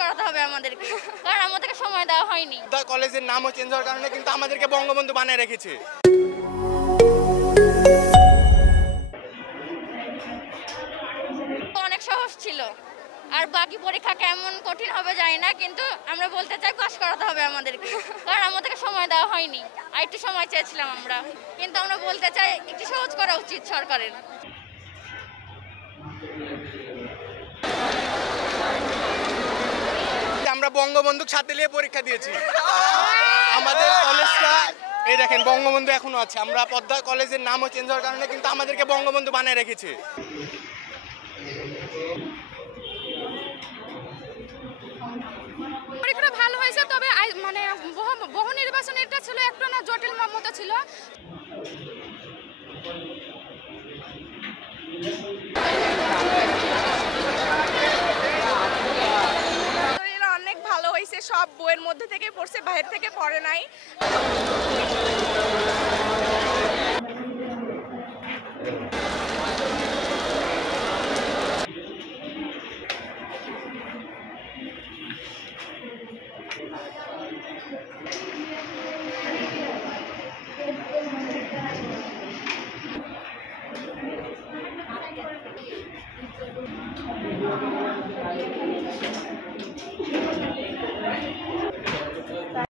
করাতে হবে আমাদেরকে, কারণ আমাদেরকে সময় দেওয়া হয়নি। কলেজের নামও চেঞ্জ হওয়ার কারণে কিন্তু আমাদেরকে বঙ্গবন্ধু বানিয়ে রেখেছে। অনেক সহজ ছিল, আর বাকি পরীক্ষা কেমন কঠিন হবে জানি না, কিন্তু আমরা বলতে চাই পাস করাতে হবে আমাদেরকে, কারণ আমাদেরকে সময় দেওয়া হয়নি। আর একটু সময় চেয়েছিলাম আমরা, কিন্তু আমরা বলতে চাই একটু সহজ করা উচিত সরকারের। আমরা বঙ্গবন্ধুর সাথে নিয়ে পরীক্ষা দিয়েছি। আমাদের কলেজটা এই দেখেন বঙ্গবন্ধু এখনো আছে। আমরা পদ্মা কলেজের নামও চেঞ্জ হওয়ার কারণে কিন্তু আমাদেরকে বঙ্গবন্ধু বানিয়ে রেখেছে। পরীক্ষাটা ভালো হয়েছে, তবে মানে বহু নির্বাচনীটা ছিল একটু না জটিল মতো ছিল। অনেক ভালো হয়েছে, সব বইয়ের মধ্যে থেকে পড়ছে, বাইরে থেকে পড়ে নাই।